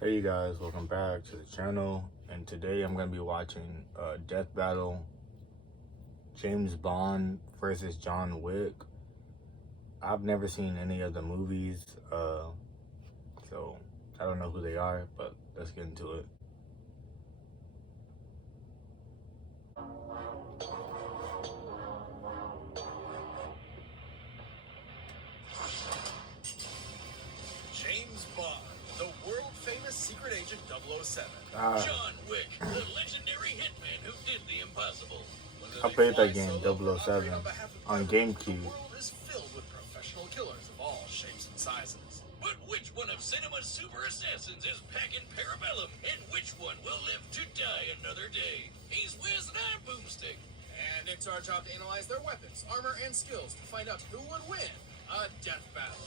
Hey you guys, welcome back to the channel, and today I'm going to be watching Death Battle, James Bond versus John Wick. I've never seen any of the movies, so I don't know who they are, but let's get into it. James Bond, the world-famous secret agent 007. John Wick, the legendary hitman who did the impossible. I played that game, 007, on GameCube. The world is filled with professional killers of all shapes and sizes. But which one of cinema's super assassins is packing Parabellum, and which one will live to die another day? He's Wiz and I'm Boomstick. And it's our job to analyze their weapons, armor, and skills to find out who would win a death battle.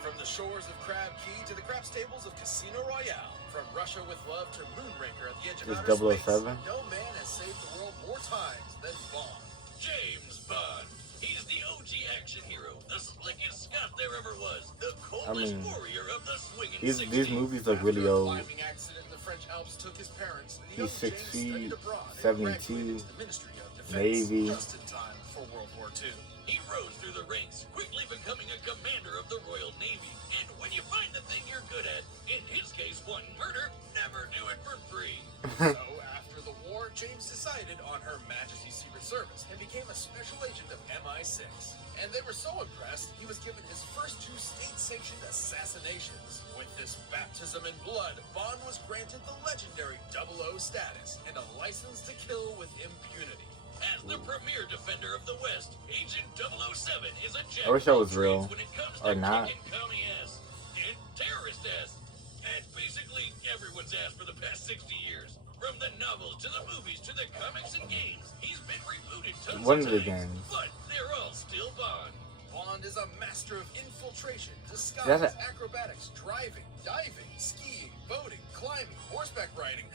From the shores of Crab Key to the crap stables of Casino Royale, from Russia with Love to Moonraker at the edge of outer space, no man has saved the world more times than Bond. James Bond. He's the OG action hero, the slickest Scot there ever was, the coldest warrior of the swinging 60s. These movies look really old. After a climbing accident in the French Alps took his parents, He's 6 feet, 72, Navy. Just in time for World War II. He rose through the ranks, quickly becoming a commander of the Royal Navy. And when you find the thing you're good at, in his case, one murder, never do it for free. So, after the war, James decided on Her Majesty's Secret Service and became a special agent of MI6. And they were so impressed, he was given his first 2 state-sanctioned assassinations. With this baptism in blood, Bond was granted the legendary 00 status and a license to kill with impunity. As the premier defender of the West, Agent 007 is a jack I wish that was real, when it comes or to not. kicking commie ass and terrorist ass, and basically everyone's ass for the past 60 years. From the novels to the movies to the comics and games, he's been rebooted tons One of of the times, games. but they're all still Bond. Bond is a master of infiltration, disguise, acrobatics, driving, diving, skiing, boating, climbing, horseback riding,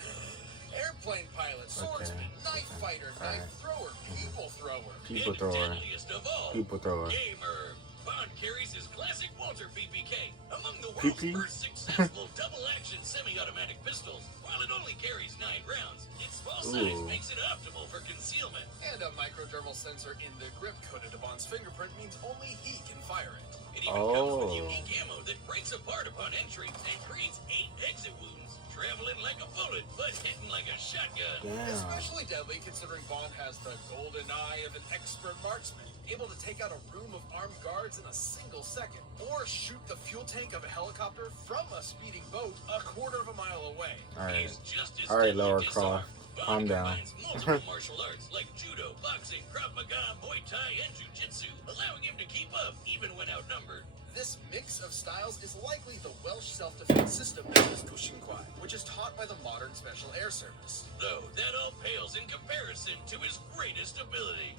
airplane pilot, swordsman, knife fighter, knife thrower, people thrower. People And thrower. deadliest of all, People thrower. gamer. Bond carries his classic Walter PPK, among the world's PP? first successful double-action semi-automatic pistols. While it only carries 9 rounds, its small size makes it optimal for concealment. And a microdermal sensor in the grip coated to Bond's fingerprint means only he can fire it. It even comes with unique ammo that breaks apart upon entry and creates 8 exit wounds. Traveling like a bullet, but hitting like a shotgun. Damn. Especially deadly considering Bond has the golden eye of an expert marksman, able to take out a room of armed guards in a single second, or shoot the fuel tank of a helicopter from a speeding boat a quarter of a mile away. Alright, Laura Croft, calm down. Multiple martial arts like judo, boxing, Krav Maga, Muay Thai, and Jiu-Jitsu, allowing him to keep up even when outnumbered. This mix of styles is likely the Welsh self-defense system known as Kushinkwai, which is taught by the modern Special Air Service. Though that all pales in comparison to his greatest ability.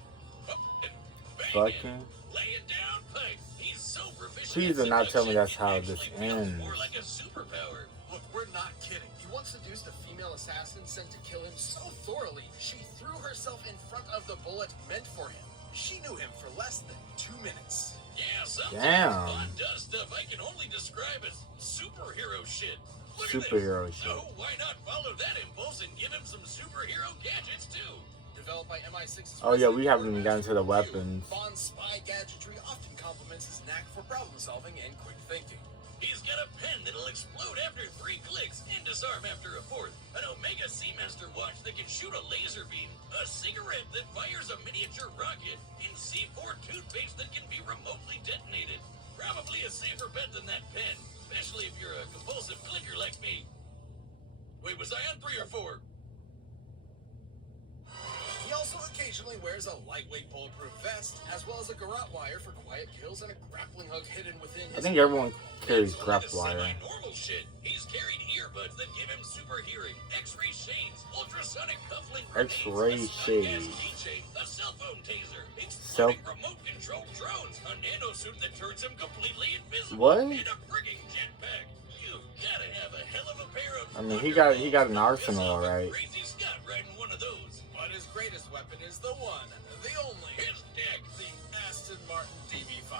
Fucking. Laying down pipe. He's so proficient. Please do not tell me that's how this ends. More like a superpower. Look, we're not kidding. He once seduced a female assassin sent to kill him so thoroughly, she threw herself in front of the bullet meant for him. She knew him for less than 2 minutes. Yeah, sometimes Bond does stuff I can only describe as superhero shit. Superhero shit. So why not follow that impulse and give him some superhero gadgets too? Developed by MI6's Oh yeah, we haven't even gotten to the weapons. Bond's spy gadgetry often complements his knack for problem solving and quick thinking. He's got a pen that'll explode after 3 clicks and disarm after a 4th. An Omega Seamaster watch that can shoot a laser beam. A cigarette that fires a miniature rocket. And C4 toothpaste that can be remotely detonated. Probably a safer bet than that pen, especially if you're a compulsive clicker like me. Wait, was I on 3 or 4? He also occasionally wears a lightweight bulletproof vest, as well as a garrote wire for quiet kills and a grappling hook hidden within his... I think everyone carries grapple wire. Normal shit. He's carried earbuds that give him super hearing, X-ray shades, ultrasonic cufflink X-ray shades. Keychain, a cell phone taser, exploding remote controlled drones, a nanosuit that turns him completely invisible, What? and a frigging jetpack. You've gotta have a hell of a pair of... I mean, he got an arsenal, alright. Crazy Scott riding one of those. But his greatest weapon is the one, the only, His dick. the Aston Martin DB5.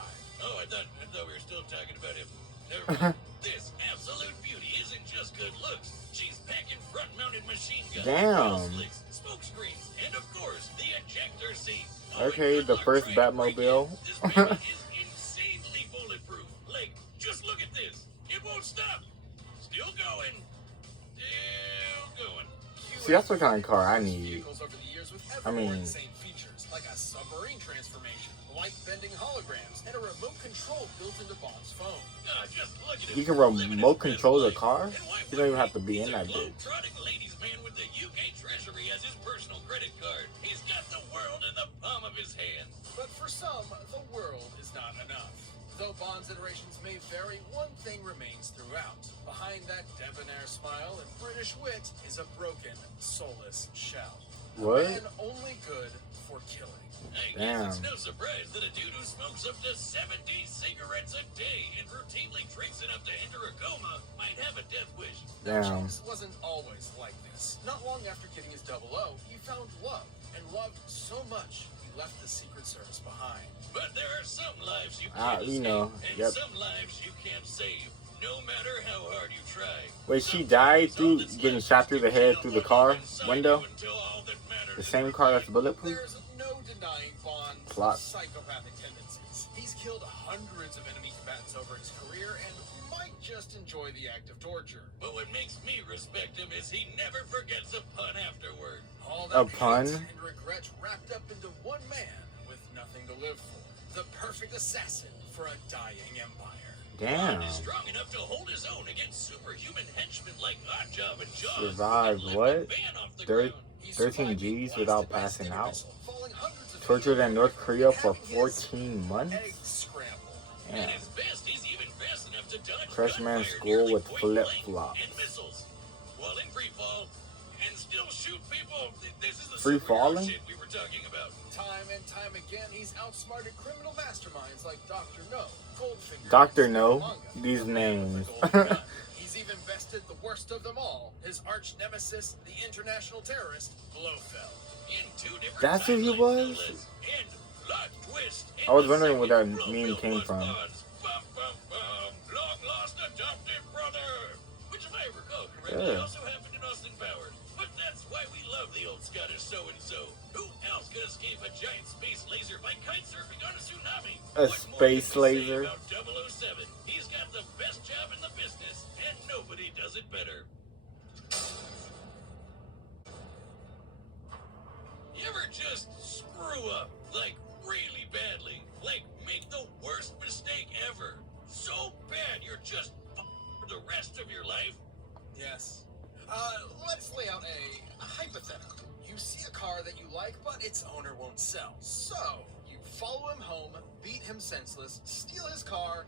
Oh, I thought we were still talking about him. Never This absolute beauty isn't just good looks. She's packing front-mounted machine guns, Damn. slicks, smoke screens, and of course, the ejector seat. Okay, the first Batmobile. This baby is insanely bulletproof. Like, just look at this. It won't stop. Still going. Still going. See, that's what kind of car I need. Vehicles over the years with I mean- every insane features, like a submarine transformation, light-bending holograms, and a remote control built into Bond's phone. Just look at You him. can remote control the car? You don't even have to be in that He's a bitch. globe-trotting ladies man with the UK Treasury as his personal credit card. He's got the world in the palm of his hand. But for some, the world is not enough. Though Bond's iterations may vary, one thing remains throughout. Behind that debonair smile and British wit is a broken, soulless shell. What? A man only good for killing. I Damn. guess it's no surprise that a dude who smokes up to 70 cigarettes a day and routinely drinks enough to enter a coma might have a death wish. Now, Damn. James wasn't always like this. Not long after getting his 00, he found love, and loved so much he left the Secret Service behind. But there are some lives you can't You escape, know, and yep. some lives you can't save, no matter how hard you try. Wait, she died through getting shot through the head through the car window? The same car that's bulletproof? There's no denying Bond's Plot. psychopathic tendencies. He's killed hundreds of enemy combatants over his career and might just enjoy the act of torture. But what makes me respect him is he never forgets a pun afterward. All A that pun? hate and regret wrapped up into one man with nothing to live for. The perfect assassin for a dying empire. Damn. Bond is strong enough to hold his own against superhuman henchmen like Oddjob and Jaws. Survived and what? left the van off the Thir- ground. He 13 survived Gs being without blasted by a passing Stinger out. missile, falling hundreds of Tortured feet in North Korea and for having his 14 months? eggs scrambled. At Damn. his best, he's even fast enough to dodge Freshman gunfire school nearly with point blank flip-flops. and missiles, while in free fall, and still shoot people. This is the Free superhero falling? shit we were talking about. Time and time again, he's outsmarted criminal masterminds like Dr. No, Goldfinger, Dr. and No, Scaramanga, these the man with names. the golden gun. He's even bested the worst of them all, his arch nemesis, the international terrorist, Blofeld. In 2 different That's who he timelines, was? no less. And plot twist. I was in the wondering where that second meme Blofeld came was from. Bond's bum, bum, bum, long lost adoptive brother. Which, if I recall correctly, Yeah. also happened in Austin Powers. But that's why we love the old Scottish so-and-so. Who else could escape a giant space laser by kite surfing on a tsunami? A What more space can you say laser? about 007? He's got the best job in the business, and nobody does it better. You ever just screw up, like really badly? Like make the worst mistake ever? So bad you're just for the rest of your life? Yes. Let's lay out a hypothetical. You see a car that you like, but its owner won't sell. So, you follow him home, beat him senseless, steal his car,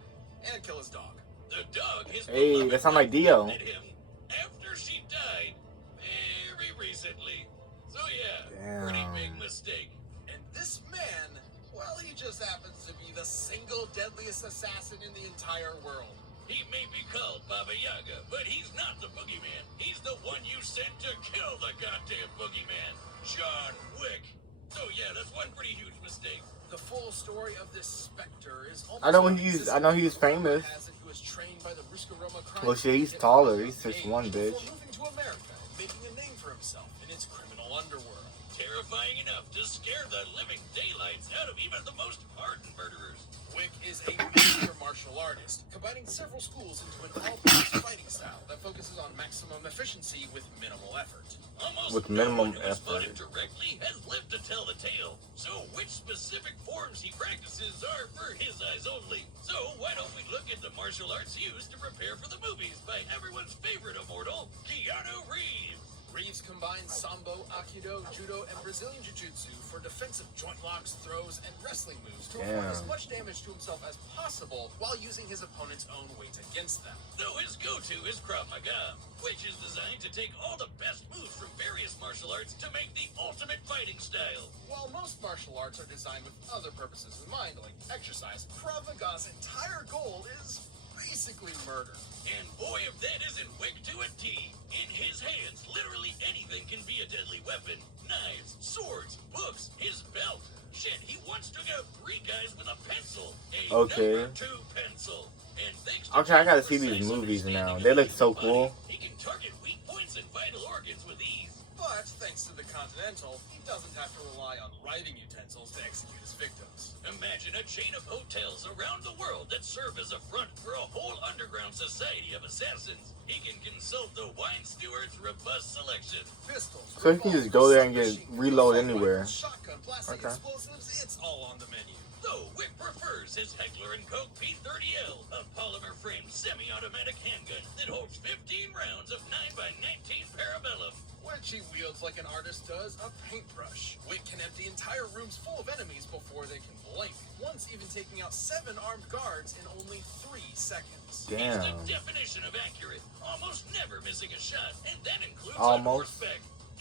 and kill his dog. The dog, his Hey, beloved that sound like wife, Dio. adopted him after she died very recently. So yeah, pretty Damn. big mistake. And this man, well, he just happens to be the single deadliest assassin in the entire world. He may be called Baba Yaga, but he's not the boogeyman. He's the one you sent to kill the goddamn boogeyman, John Wick. So yeah, that's one pretty huge mistake. The full story of this specter is almost I know non-existent. he's famous. Who was trained by the Ruska-Roma crime Well, shit, he's syndicate taller. from a He's young 6'1", age bitch. before moving to America, making a name for himself in its criminal underworld. Terrifying enough to scare the living daylights out of even the most hardened murderers. Wick is a master martial artist, combining several schools into an all-purpose fighting style that focuses on maximum efficiency with minimal effort. Almost With no minimum one who has fought effort. him directly has lived to tell the tale. So which specific forms he practices are for his eyes only. So why don't we look at the martial arts used to prepare for the movies by everyone's favorite immortal, Keanu Reeves. Reeves combines Sambo, Aikido, Judo, and Brazilian Jiu-Jitsu for defensive joint locks, throws, and wrestling moves to inflict as Damn. much damage to himself as possible while using his opponent's own weight against them. Though his go-to is Krav Maga, which is designed to take all the best moves from various martial arts to make the ultimate fighting style. While most martial arts are designed with other purposes in mind, like exercise, Krav Maga's entire goal is basically murder. And boy, if that isn't Wick to a T. In his hands, literally anything can be a deadly weapon. Knives, swords, books, his belt. Shit, he once took out 3 guys with a pencil. A Okay. number 2 pencil. And Thanks to Okay, I gotta John's see these precise movies understanding now. of They the look human so body, cool. He can target weak points and vital organs with ease. But thanks to the Continental, he doesn't have to rely on writing utensils to execute his victims. Imagine a chain of hotels around the world that serve as a front for a whole underground society of assassins. He can consult the wine steward's robust selection. Pistols, So he can just go there and get submachine guns, reload assault anywhere. rifles, shotgun, blasting Okay. explosives, it's all on the menu. Though Wick prefers his Heckler & Koch P30L, a polymer-framed semi-automatic handgun that holds 15 rounds of 9x19 parabellum. Which he wields like an artist does a paintbrush. Wick can empty entire rooms full of enemies before they can blink, once even taking out 7 armed guards in only 3 seconds. Damn. He's the definition of accurate, almost never missing a shot, and that includes Almost. on horseback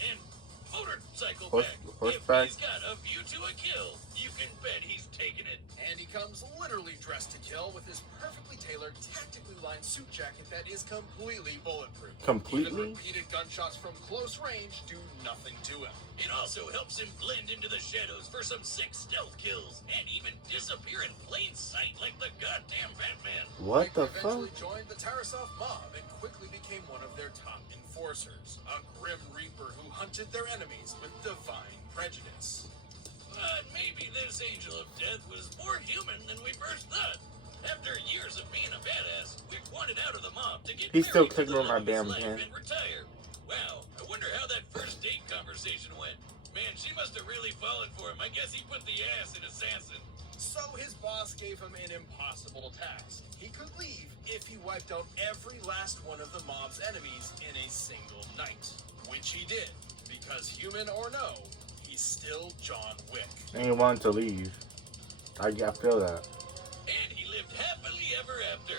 and motorcycle back. Horseback. If he's got a view to a kill, you can bet he's taking it. And he comes literally dressed to kill with his perfectly tailored, tactically lined suit jacket that is completely bulletproof. Completely? Even repeated gunshots from close range do nothing to him. It also helps him blend into the shadows for some sick stealth kills, and even disappear in plain sight like the goddamn Batman. What the Wick fuck? eventually joined the Tarasov mob and quickly became one of their top enforcers, a grim reaper who hunted their enemies with divine prejudice. But maybe this Angel of Death was more human than we first thought. After years of being a badass, Wick wanted out of the mob to get He's still married to clicking the on my love of his damn life pen. and retire. Wow, I wonder how that first date conversation went. Man, she must have really fallen for him. I guess he put the ass in assassin. So his boss gave him an impossible task. He could leave if he wiped out every last one of the mob's enemies in a single night. Which he did, because human or no, he's still John Wick. And he wanted to leave. I feel that. And he lived happily ever after.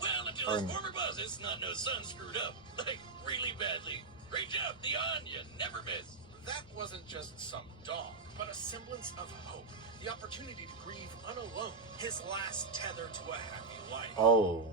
Well, until his former boss's snot-nosed son screwed up. Like, really badly. Great job, Theon. You never miss. That wasn't just some dog, but a semblance of hope. The opportunity to grieve unalone. His last tether to a happy life. Oh.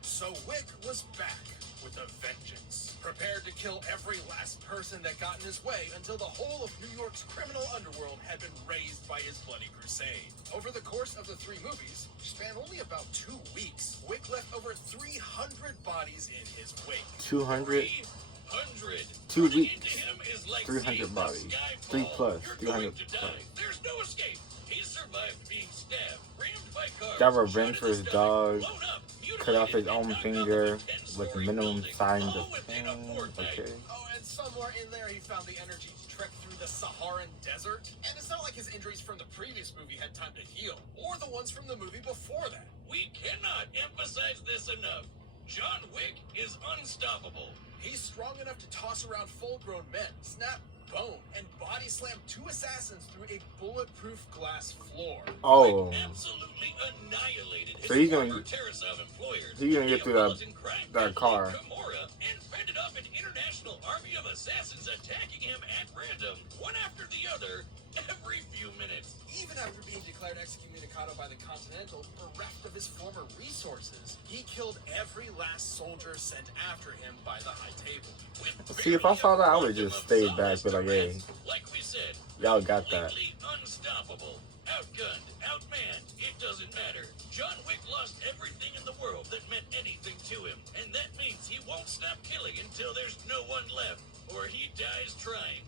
So Wick was back with a vengeance, prepared to kill every last person that got in his way until the whole of New York's criminal underworld had been razed by his bloody crusade. Over the course of the 3 movies, which span only about 2 weeks, Wick left over 300 bodies in his wake. 200? 300. 2 Running weeks. into him is like 300 seeing the bodies. sky 3 fall. plus. You're going 300 to plus. die. There's no escape. He survived being stabbed, rammed by cars, Got revenge shot for in his the dog, stomach, blown up, cut off his mutilated, own and knocked finger off of a with 10-story minimum building, signs all of within a pain. fortnight. Okay. Oh, and somewhere in there he found the energy to trek through the Saharan desert. And it's not like his injuries from the previous movie had time to heal, or the ones from the movie before that. We cannot emphasize this enough. John Wick is unstoppable. He's strong enough to toss around full-grown men, snap bone, and body slam 2 assassins through a bulletproof glass floor. Oh. Wick absolutely annihilated his So he's gonna- former Tarasov employers. he's gonna get through that- Neapolitan crime that family car. Camorra, and fended off an international army of assassins attacking him at random, one after the other, every few minutes. Even after being declared excommunicado by the Continental, bereft of his former resources, he killed every last soldier sent after him by the High Table. With See, if I saw that, I would've barely just a stayed quantum back, of but like, hey, duress. Like we said, y'all got that. completely unstoppable. Outgunned, outmanned, it doesn't matter. John Wick lost everything in the world that meant anything to him, and that means he won't stop killing until there's no one left, or he dies trying.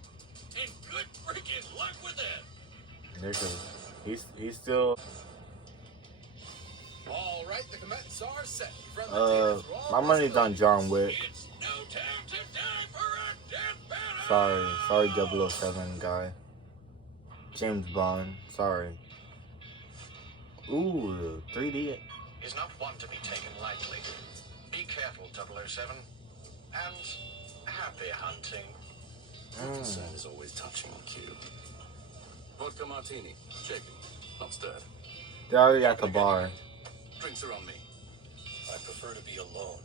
And good freaking luck with that. He's still. All right, the combatants are set. Friendly data through all My money's on John Wick. It's no time to die for a death battle. Sorry, 007 guy. James Bond. Sorry. Ooh, 3D. Is not one to be taken lightly. Be careful, 007. And happy hunting. Concern is always touching on cue. Vodka martini, shaken, not stirred. They already got the bar. Drinks are on me. I prefer to be alone.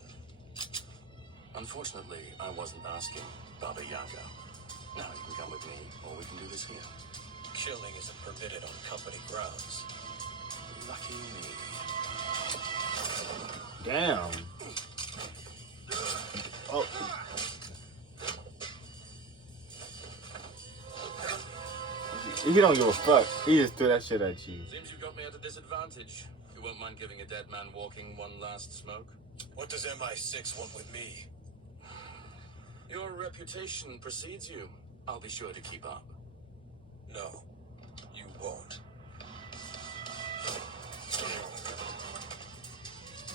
Unfortunately, I wasn't asking, Baba Yaga. Now you can come with me, or we can do this here. Killing isn't permitted on company grounds. Lucky me. Damn. Oh. He don't give a fuck. He just threw that shit at you. Seems you got me at a disadvantage. You won't mind giving a dead man walking one last smoke? What does MI6 want with me? Your reputation precedes you. I'll be sure to keep up. No, you won't.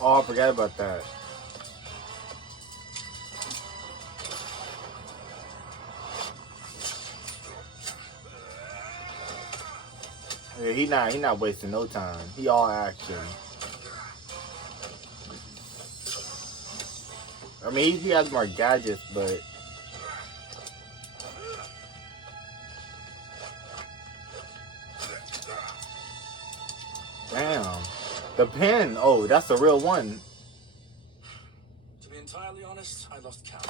Oh, I forgot about that. Yeah, he not wasting no time. He all action. I mean, he has more gadgets, but damn, the pen. Oh, that's the real one. To be entirely honest, I lost count.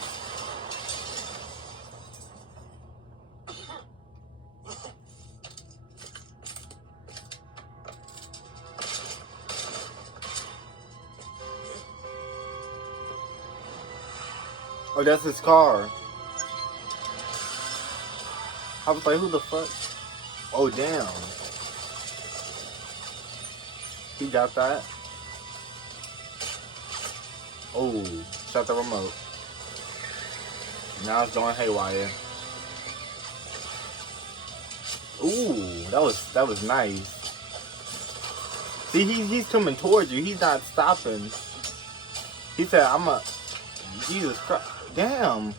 Oh, that's his car. I was like, who the fuck? Oh, damn. He got that. Oh, shut the remote. Now it's going haywire. Ooh, that was nice. See, he's coming towards you. He's not stopping. He said, "I'm a Jesus Christ." Damn.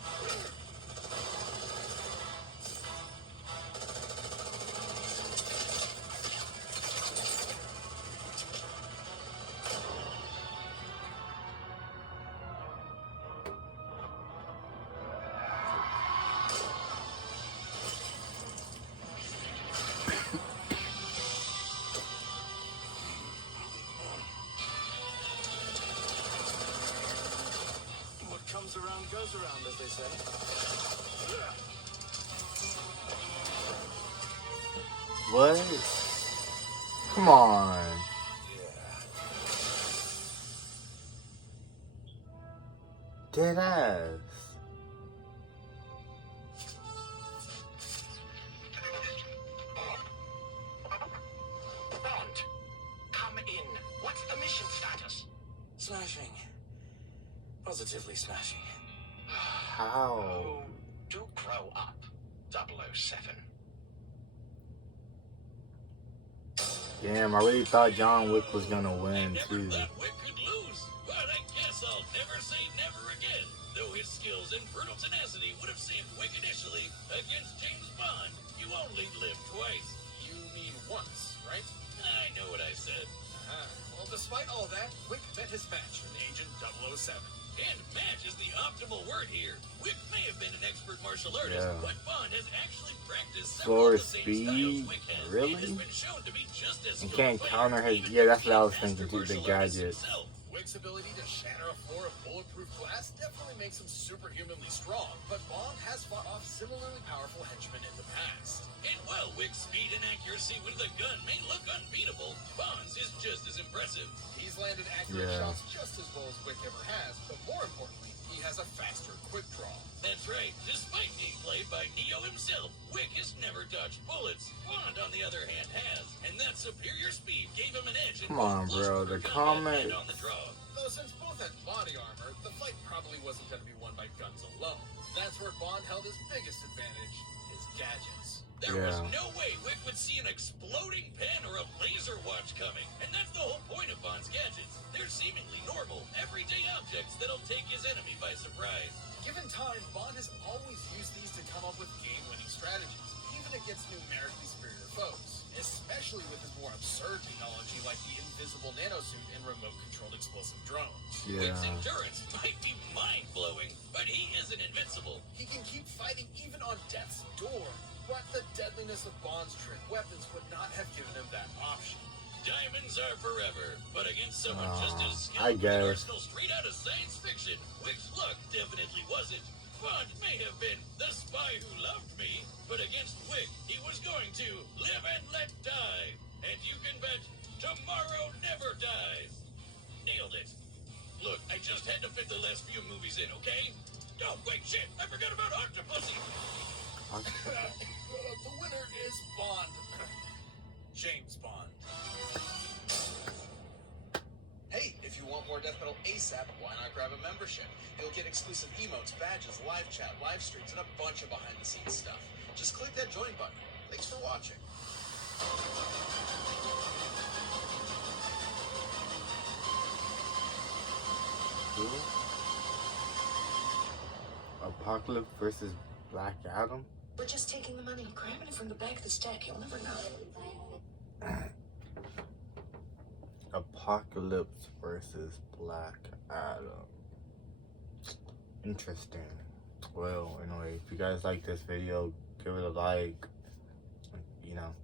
What comes around goes around, as they say. What? Come on. Dead ass. Bond, come in. What's the mission status? Smashing. Positively smashing. How? Oh, do grow up, 007. Damn, I really thought John Wick was gonna win Never too. thought Wick could lose, but I guess I'll never say never again. Though his skills and brutal tenacity would have saved Wick initially, against James Bond, you only live twice. You mean once, right? I know what I said. Well, despite all that, Wick met his match in Agent 007. And match is the optimal word here. Wick may have been an expert martial artist, Yeah. but Bond has actually practiced Slower several of the same speed? styles Wick has. Really? And has been shown to be just as And skilled can't a fighter, counter his. even Yeah, that's what I was master thinking too. The martial artist gadgets. himself. Wick's ability to shatter a floor of bulletproof glass definitely makes him superhumanly strong, but Bond has fought off similarly powerful henchmen in the past. And while Wick's speed and accuracy with a gun may look unbeatable, Bond's is just as impressive. He's landed accurate Yeah. shots just as well as Wick ever has, but more importantly, he has a faster quick draw. That's right. Despite being played by Neo himself, Wick has never dodged bullets. Bond, on the other hand, has, and that superior speed gave him an edge in Come both on, close bro. quarter The combat and comment. on the draw. Though since both had body armor, the fight probably wasn't going to be won by guns alone. That's where Bond held his biggest advantage, his gadgets. There was Yeah. no way Wick would see an exploding pen or a laser watch coming, and that's the whole point of Bond's gadgets. They're seemingly normal, everyday objects that'll take his enemy by surprise. Given time, Bond has always used these to come up with game-winning strategies, even against numerically superior foes, especially with his more absurd technology like the invisible nanosuit and remote-controlled explosive drones. Yeah. Wick's endurance might be mind-blowing, but he isn't invincible. He can keep fighting even on death's door, but the deadliness of Bond's trick weapons would not have given him that option. Diamonds are forever, but against someone just as I skilled with an guess. arsenal straight out of science fiction, Wick's luck definitely wasn't. Bond may have been the spy who loved me, but against Wick, he was going to live and let die. And you can bet tomorrow never dies. Nailed it. Look, I just had to fit the last few movies in, okay? Oh, wait, shit, I forgot about Octopussy. The winner is Bond. James Bond. ASAP, why not grab a membership? You'll get exclusive emotes, badges, live chat, live streams, and a bunch of behind-the-scenes stuff. Just click that join button. Thanks for watching. Apocalypse versus Black Adam? We're just taking the money, grabbing it from the back of the stack. You'll never know. Apocalypse versus Black Adam. Interesting. Well, anyway, if you guys like this video, give it a like. You know,